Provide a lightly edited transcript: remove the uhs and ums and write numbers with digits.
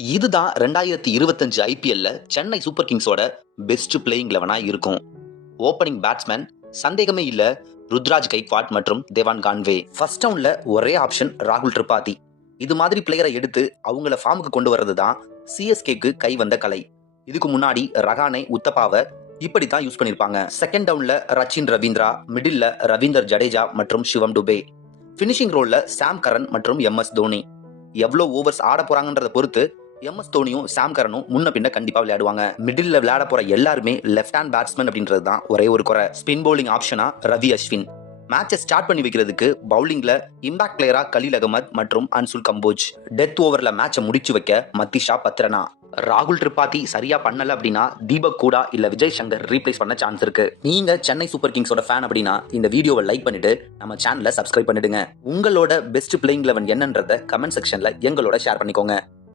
இதுதான் 2025 ஐபிஎல்ல Chennai super கிங்ஸோட best playing 11 இருக்கும். ஓப்பனிங் பேட்ஸ்மேன் சந்தேகமே இல்ல, ருத்ராஜ் கைக்வாட் மற்றும் தேவான் கான்வே. ஃபர்ஸ்ட் ரவுண்ட்ல ஒரே ஆப்ஷன் ராகுல் திரிபாதி. இது மாதிரி பிளேயரை எடுத்து அவங்கள ஃபார்முக்கு கொண்டு வர்றது தான் சிஎஸ்கேக்கு கை வந்த கலை. இதுக்கு முன்னாடி ரஹானே, உத்தப்பாவை இப்படித்தான் யூஸ் பண்ணிருப்பாங்க. செகண்ட் டவுன்ல ரச்சின் ரவீந்திரா, மிடில்ல ரவீந்தர் ஜடேஜா மற்றும் சிவம் டுபே, பினிஷிங் ரோல்ல சாம் கரன் மற்றும் எம்எஸ் தோனி. எவ்வளவு ஓவர்ஸ் ஆட போறாங்கன்றத பொறுத்து எம்எஸ் தோனியும் சாம் கரனும் முன்ன பின்ன கண்டிப்பா விளையாடுவாங்க. மிடில் விளையாட போற எல்லாருமே லெஃப்ட் ஹேண்ட் பேட்ஸ்மேன் அப்படின்றது தான் ஒரே ஒரு குறை. ஸ்பின் பவுலிங் ஆப்ஷனா ரவி அஸ்வின். மேட்சை ஸ்டார்ட் பண்ணி வைக்கிறதுக்கு பவுலிங்ல இம்பாக்ட் பிளேயரா கலீல் அகமது மற்றும் அன்சுல் கம்போஜ். டெத் ஓவர்ல மேட்சை முடிச்சு வைக்க மத்திஷா பத்ரனா. ராகுல் திரிபாதி சரியா பண்ணல அப்படின்னா தீபக் கூடா இல்ல விஜய் சங்கர் ரீப்ளேஸ் பண்ண சான்ஸ் இருக்கு. நீங்க சென்னை சூப்பர் கிங்ஸோட ஃபேன் அப்படின்னா இந்த வீடியோவை லைக் பண்ணிட்டு நம்ம சேனலை சப்ஸ்கிரைப் பண்ணிடுங்க. உங்களோட பெஸ்ட் பிளேயிங் 11 என்னன்றத கமெண்ட் செக்ஷன்ல எங்களோட ஷேர் பண்ணிக்கோங்க.